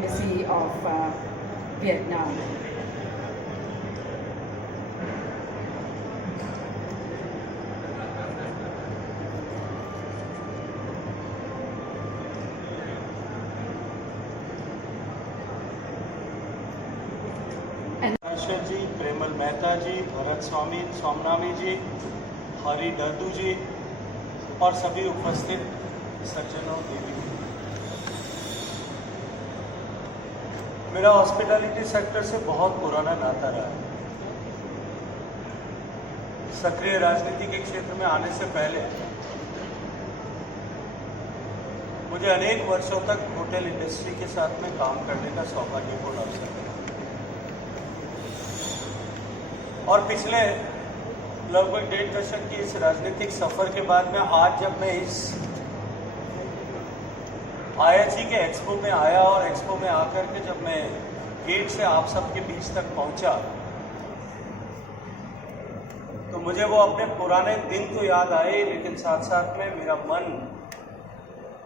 Embassy of Vietnam. जी, प्रेमल मेहता जी, भरत स्वामी सोमनामी जी, हरि दर्दू जी और सभी उपस्थित सज्जनों देवी। मेरा हॉस्पिटैलिटी सेक्टर से बहुत पुराना नाता रहा है। सक्रिय राजनीति के क्षेत्र में आने से पहले मुझे अनेक वर्षों तक होटल इंडस्ट्री के साथ में काम करने का सौभाग्यपूर्ण अवसर मिला और पिछले लगभग 1.5 दशक की इस राजनीतिक सफर के बाद में आज जब मैं इस IHE के एक्सपो में आया और एक्सपो में आकर के जब मैं गेट से आप सबके बीच तक पहुंचा तो मुझे वो अपने पुराने दिन तो याद आए, लेकिन साथ साथ में मेरा मन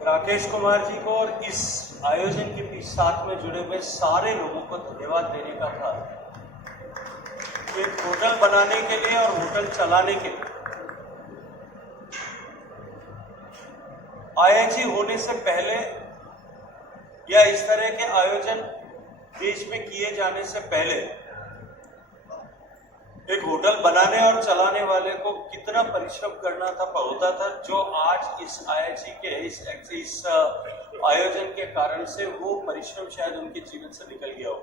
राकेश कुमार जी को और इस आयोजन के बीच साथ में जुड़े हुए सारे लोगों को धन्यवाद देने का था। एक होटल बनाने के लिए और होटल चलाने के लिए IHE होने से पहले या इस तरह के आयोजन देश में किए जाने से पहले एक होटल बनाने और चलाने वाले को कितना परिश्रम करना था होता था, जो आज इस IHE के इस आयोजन के कारण से वो परिश्रम शायद उनके जीवन से निकल गया हो।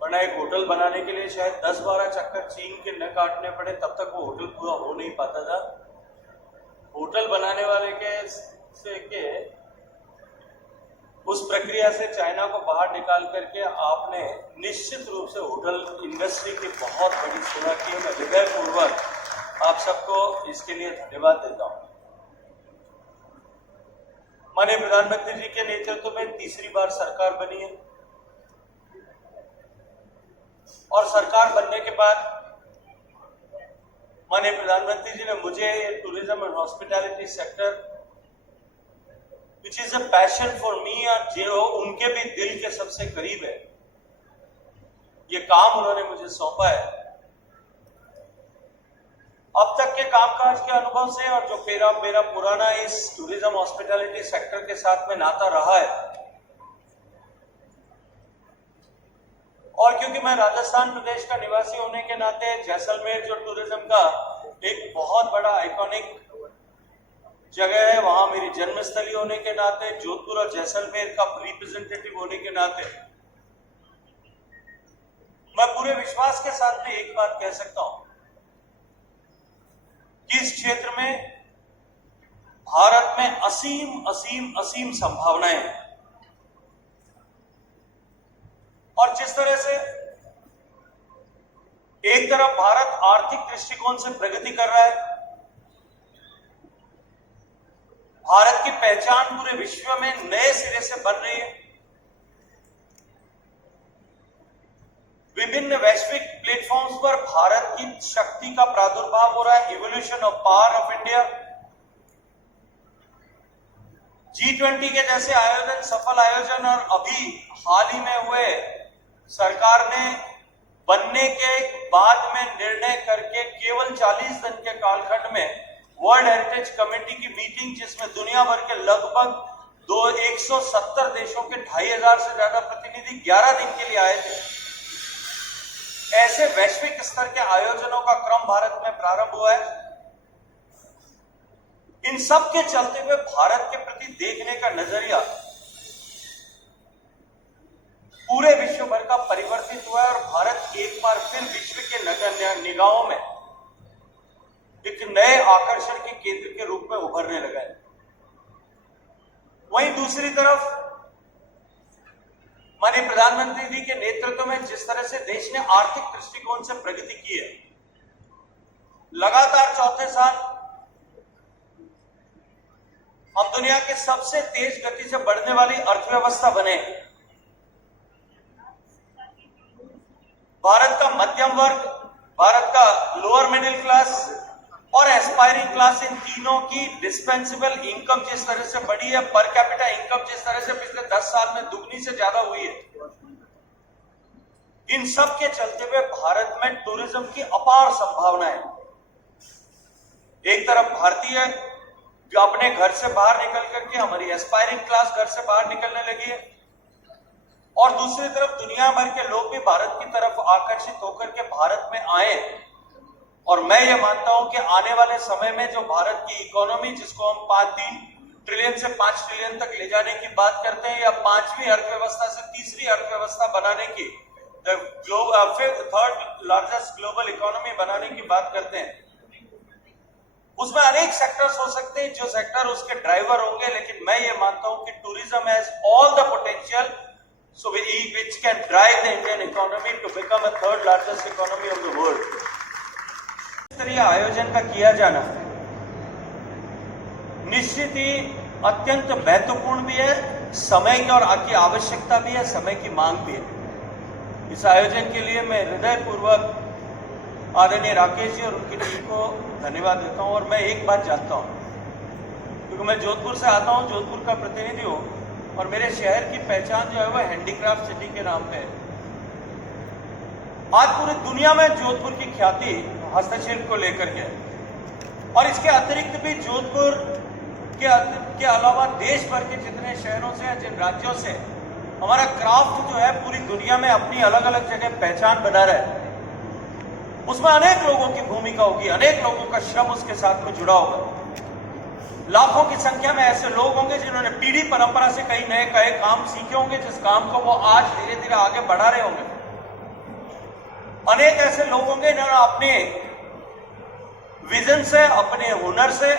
वरना एक होटल बनाने के लिए शायद 10-12 चक्कर चीन के न काटने पड़े, तब तक वो होटल पूरा हो नहीं पाता था। होटल बनाने वाले के उस प्रक्रिया से चाइना को बाहर निकाल करके आपने निश्चित रूप से होटल इंडस्ट्री की बहुत बड़ी सेवा की है। मैं हृदयपूर्वक आप सबको इसके लिए धन्यवाद देता हूं। माननीय प्रधानमंत्री जी के नेतृत्व में तीसरी बार सरकार बनी है और सरकार बनने के बाद माननीय प्रधानमंत्री जी ने मुझे tourism and hospitality sector which is a passion for me और जो उनके भी दिल के सबसे करीब है, ये काम उन्होंने मुझे सौंपा है। अब तक के कामकाज के अनुभव से और जो मेरा पुराना इस टूरिज्म हॉस्पिटैलिटी सेक्टर के साथ में नाता रहा है, और क्योंकि मैं राजस्थान प्रदेश का निवासी होने के नाते जैसलमेर जो टूरिज्म का एक बहुत बड़ा आइकॉनिक जगह है, वहां मेरी जन्मस्थली होने के नाते, जोधपुर और जैसलमेर का रिप्रेजेंटेटिव होने के नाते मैं पूरे विश्वास के साथ में एक बात कह सकता हूं कि इस क्षेत्र में भारत में असीम असीम असीम संभावनाएं हैं। और जिस तरह से एक तरफ भारत आर्थिक दृष्टिकोण से प्रगति कर रहा है, भारत की पहचान पूरे विश्व में नए सिरे से बन रही है, विभिन्न वैश्विक प्लेटफॉर्म्स पर भारत की शक्ति का प्रादुर्भाव हो रहा है, evolution of power of India. G20 के जैसे आयोजन, सफल आयोजन, और अभी हाल ही में हुए सरकार ने बनने के बाद में निर्णय करके केवल 40 दिन के कालखंड में वर्ल्ड हेरिटेज कमेटी की मीटिंग, जिसमें दुनिया भर के लगभग 170 देशों के 2500 से ज्यादा प्रतिनिधि 11 दिन के लिए आए थे। ऐसे वैश्विक स्तर के आयोजनों का क्रम भारत में प्रारंभ हुआ है। इन सब के चलते हुए भारत के प्रति देखने का नजरिया पूरे विश्व भर का परिवर्तित हुआ है और भारत एक बार फिर विश्व के निगाहों में एक नए आकर्षण के केंद्र के रूप में उभरने लगा है। वहीं दूसरी तरफ माननीय प्रधानमंत्री जी के नेतृत्व में जिस तरह से देश ने आर्थिक दृष्टिकोण से प्रगति की है, लगातार चौथे साल हम दुनिया के सबसे तेज गति से बढ़ने वाली अर्थव्यवस्था बने। भारत का मध्यम वर्ग, भारत का लोअर मिडिल क्लास और एस्पायरिंग क्लास, इन तीनों की डिस्पेंसेबल इनकम जिस तरह से बढ़ी है, पर कैपिटा इनकम जिस तरह से पिछले 10 साल में दुगनी से ज्यादा हुई है, इन सब के चलते हुए भारत में टूरिज्म की अपार संभावनाएं। एक तरफ भारतीय जो अपने घर से बाहर निकल करके, हमारी एस्पायरिंग क्लास घर से बाहर निकलने लगी है, और दूसरी तरफ दुनिया भर के लोग भी भारत की तरफ आकर्षित होकर के भारत में आए। और मैं ये मानता हूं कि आने वाले समय में जो भारत की इकोनॉमी, जिसको हम 3 ट्रिलियन से 5 ट्रिलियन तक ले जाने की बात करते हैं, या 5वीं अर्थव्यवस्था से तीसरी अर्थव्यवस्था बनाने की, थर्ड लार्जेस्ट ग्लोबल इकोनॉमी बनाने की बात करते हैं, उसमें अनेक सेक्टर्स हो सकते हैं जो सेक्टर उसके ड्राइवर होंगे। लेकिन मैं ये मानता हूं कि tourism has all the potential so which can drive the Indian economy to become a third largest economy of the world. इस तरह आयोजन का किया जाना निश्चित ही अत्यंत महत्वपूर्ण भी है, समय की और की आवश्यकता भी है, समय की मांग भी है। इस आयोजन के लिए मैं हृदयपूर्वक आदरणीय राकेश जी और उनकी टीम को धन्यवाद देता हूं। और मैं एक बात जानता हूं, क्योंकि मैं जोधपुर से आता हूं, जोधपुर का प्रतिनिधि हूं, और मेरे शहर की पहचान जो है वो हैंडीक्राफ्ट सिटी के नाम पे है। आज पूरी दुनिया में जोधपुर की ख्याति हस्तशिल्प को लेकर के, और इसके अतिरिक्त भी जोधपुर के अलावा देश भर के जितने शहरों से, जिन राज्यों से हमारा क्राफ्ट जो है पूरी दुनिया में अपनी अलग अलग जगह पहचान बना रहा है, उसमें अनेक लोगों की भूमिका होगी, अनेक लोगों का श्रम उसके साथ में जुड़ा होगा। लाखों की संख्या में ऐसे लोग होंगे जिन्होंने पीढ़ी परंपरा से कई नए काम सीखे होंगे, जिस काम को वो आज धीरे धीरे आगे बढ़ा रहे होंगे। अनेक ऐसे लोग होंगे जिन्होंने अपने विजन से, अपने हुनर से,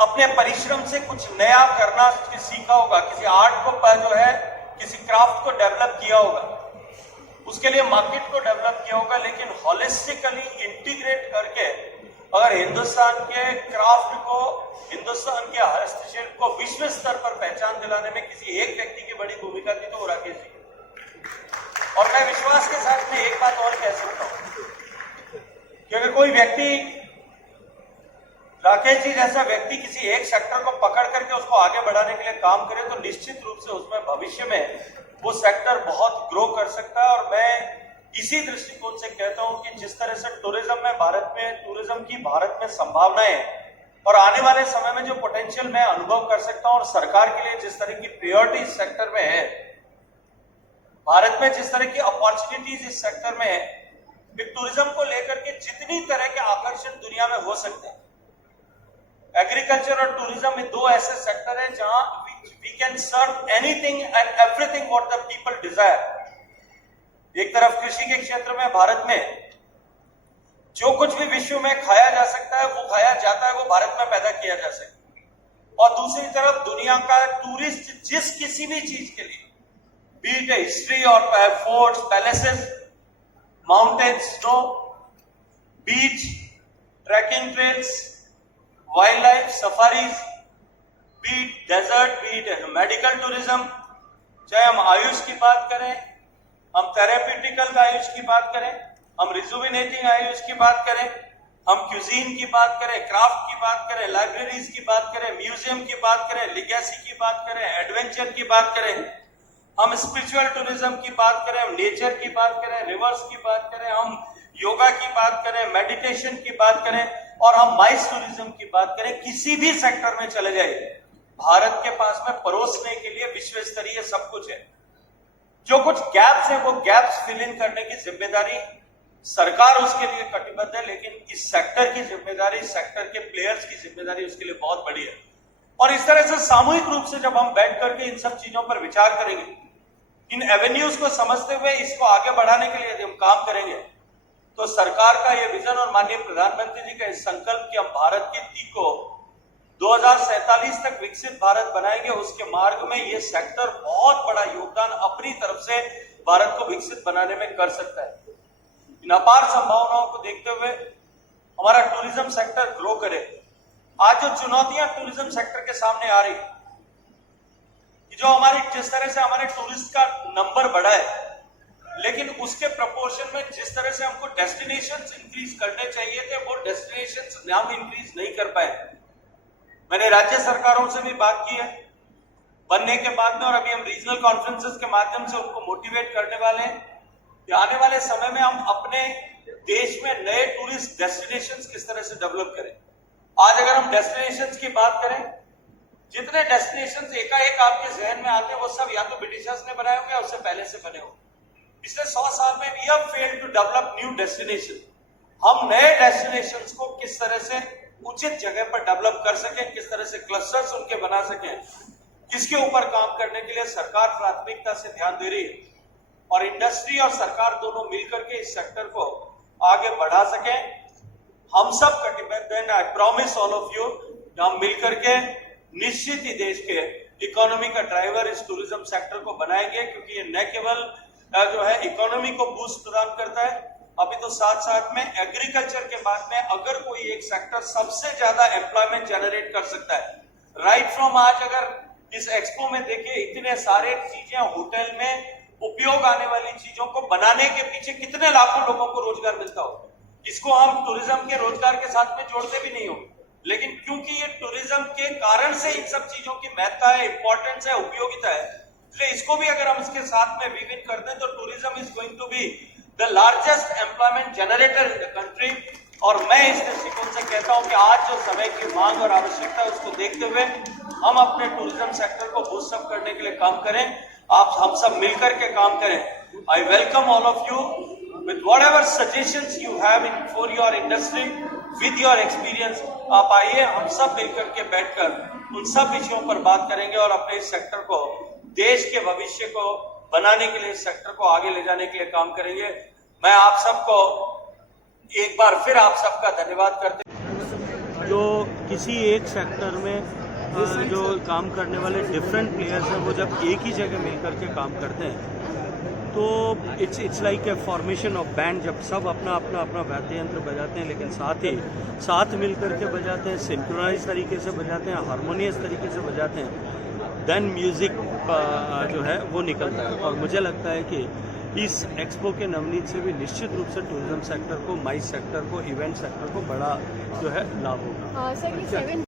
अपने परिश्रम से कुछ नया करना सीखा होगा, किसी आर्ट को जो है, किसी क्राफ्ट को डेवलप किया होगा, उसके लिए मार्केट को डेवलप किया होगा। लेकिन हॉलिस्टिकली इंटीग्रेट करके अगर हिंदुस्तान के क्राफ्ट को, हिंदुस्तान के हस्तशिल्प को विश्व स्तर पर पहचान दिलाने में किसी एक व्यक्ति की बड़ी भूमिका थी, तो वो राकेश जी। और मैं विश्वास के साथ में एक बात और कह सकता हूं, क्योंकि कोई व्यक्ति, राकेश जी जैसा व्यक्ति किसी एक सेक्टर को पकड़ करके उसको आगे बढ़ाने के लिए काम करे, तो निश्चित रूप से उसमें भविष्य में वो सेक्टर बहुत ग्रो कर सकता है। और मैं इसी दृष्टिकोण से कहता हूं कि जिस तरह से टूरिज्म की भारत में संभावनाएं और आने वाले समय में जो पोटेंशियल मैं अनुभव कर सकता हूं, और सरकार के लिए जिस तरह की प्रायोरिटी इस सेक्टर में है, भारत में जिस तरह की अपॉर्चुनिटीज इस सेक्टर में है, टूरिज्म को लेकर के जितनी तरह के आकर्षण दुनिया में हो सकते हैं, एग्रीकल्चर और टूरिज्म में दो ऐसे सेक्टर हैं जहां we can serve anything and everything what the people desire. एक तरफ कृषि के क्षेत्र में भारत में जो कुछ भी विश्व में खाया जा सकता है, वो खाया जाता है, वो भारत में पैदा किया जा सकता है। और दूसरी तरफ दुनिया का टूरिस्ट जिस किसी भी चीज के लिए, बीट हिस्ट्री और forts, palaces, mountains, snow, beach, trekking trails, wild life safaris, be it desert, be it medical tourism, चाहे हम आयुष की बात करें, हम थेरेप्यूटिकल आयुष की बात करें, हम रिजुविनेटिंग आयुष की बात करें, हम क्यूजीन की बात करें, क्राफ्ट की बात करें, लाइब्रेरीज की बात करें, म्यूजियम की बात करें, लिगेसी की बात करें, एडवेंचर की बात करें, हम स्पिरिचुअल टूरिज्म की बात करें, हम नेचर की बात करें, रिवर्स की बात करें, हम योगा की बात करें, मेडिटेशन की बात करें, और हम माइस टूरिज्म की बात करें, किसी भी सेक्टर में चले जाइए, भारत के पास में परोसने के लिए विश्व स्तरीय सब कुछ है। जो कुछ गैप्स है, वो गैप्स फिल इन करने की जिम्मेदारी सरकार उसके लिए कटिबद्ध है, लेकिन इस सेक्टर की जिम्मेदारी, सेक्टर के प्लेयर्स की जिम्मेदारी उसके लिए बहुत बड़ी है। और इस तरह से सामूहिक रूप से जब हम बैठ करके इन सब चीजों पर विचार करेंगे, इन एवेन्यूज को समझते हुए इसको आगे बढ़ाने के लिए यदि हम काम करेंगे, तो सरकार का यह विजन और माननीय प्रधानमंत्री जी का इस संकल्प कि हम भारत की टी को 2047 तक विकसित भारत बनाएंगे, उसके मार्ग में यह सेक्टर बहुत बड़ा योगदान अपनी तरफ से भारत को विकसित बनाने में कर सकता है। इन अपार संभावनाओं को देखते हुए हमारा टूरिज्म सेक्टर ग्रो करे। आज जो चुनौतियां टूरिज्म सेक्टर के सामने आ रही है, जो हमारी जिस तरह से हमारे टूरिस्ट का नंबर बढ़ा है, लेकिन उसके प्रपोर्शन में जिस तरह से हमको डेस्टिनेशंस इंक्रीज करने चाहिए थे वो डेस्टिनेशंस हम इंक्रीज नहीं कर पाए। मैंने राज्य सरकारों से भी बात की है बनने के बाद में, और अभी हम रीजनल कॉन्फ्रेंसेस के माध्यम से उनको मोटिवेट करने वाले हैं कि आने वाले समय में हम अपने देश में नए टूरिस्ट डेस्टिनेशंस किस तरह से डेवलप करें। आज अगर हम डेस्टिनेशंस की बात करें, जितने डेस्टिनेशंस एकाएक आपके जहन में आते हैं वो सब या तो ब्रिटिशर्स ने बनाए होंगे या उससे पहले से बने होंगे। पिछले 100 साल में we have failed to develop new destination. हम नए डेस्टिनेशंस को किस तरह से उचित जगह पर डेवलप कर सकें, किस तरह से क्लस्टर्स उनके बना सकें, इसके ऊपर काम करने के लिए सरकार प्राथमिकता से ध्यान दे रही है और इंडस्ट्री और सरकार दोनों मिलकर के इस सेक्टर को आगे बढ़ा सकें। हम सब कटिबद्ध हैं। I promise all of you हम मिलकर के निश्चित ही देश के इकोनॉमी का ड्राइवर इस टूरिज्म सेक्टर को बनाएंगे, क्योंकि ये न केवल जो है इकोनॉमी को बूस्ट प्रदान करता है, अभी तो साथ साथ में एग्रीकल्चर के बाद में अगर कोई एक सेक्टर सबसे ज्यादा एम्प्लॉयमेंट जनरेट कर सकता है। राइट फ्रॉम आज अगर इस एक्सपो में देखिए इतने सारे चीजें होटल में उपयोग आने वाली चीजों को बनाने के पीछे कितने लाखों लोगों को रोजगार मिलता हो, इसको हम टूरिज्म के रोजगार के साथ में जोड़ते भी नहीं हो, लेकिन क्योंकि ये टूरिज्म के कारण से इन सब चीजों की महत्ता है, इंपॉर्टेंस है, उपयोगिता है, इसलिए इसको भी अगर हम इसके साथ में विविध कर दें तो tourism is going to be the largest employment generator in the country. और मैं इस दृष्टिकोण से कहता हूं कि आज जो समय की मांग और आवश्यकता है उसको देखते हुए हम अपने टूरिज्म सेक्टर को बूस्ट अप करने के लिए काम करें। आप हम सब मिलकर के काम करें। I welcome all of you with whatever suggestions you have in for your industry with your experience। आप आइए, हम सब मिलकर के बैठकर उन सब विषयों पर बात करेंगे और अपने इस सेक्टर को देश के भविष्य को बनाने के लिए, इस सेक्टर को आगे ले जाने के लिए काम करेंगे। मैं आप सबको एक बार फिर आप सबका धन्यवाद करते। जो किसी एक सेक्टर में जो काम करने वाले डिफरेंट प्लेयर्स हैं वो जब एक ही जगह मिलकर के काम करते हैं तो it's like a formation of band. जब सब अपना वाद्य यंत्र बजाते हैं लेकिन साथ मिलकर के बजाते हैं, सिंक्रोनाइज तरीके से बजाते हैं, हारमोनियस तरीके से बजाते हैं, देन म्यूज़िक जो है वो निकलता है। और मुझे लगता है कि इस एक्सपो के नवनीत से भी निश्चित रूप से टूरिज्म सेक्टर को, माइस सेक्टर को, इवेंट सेक्टर को बड़ा जो है लाभ होगा।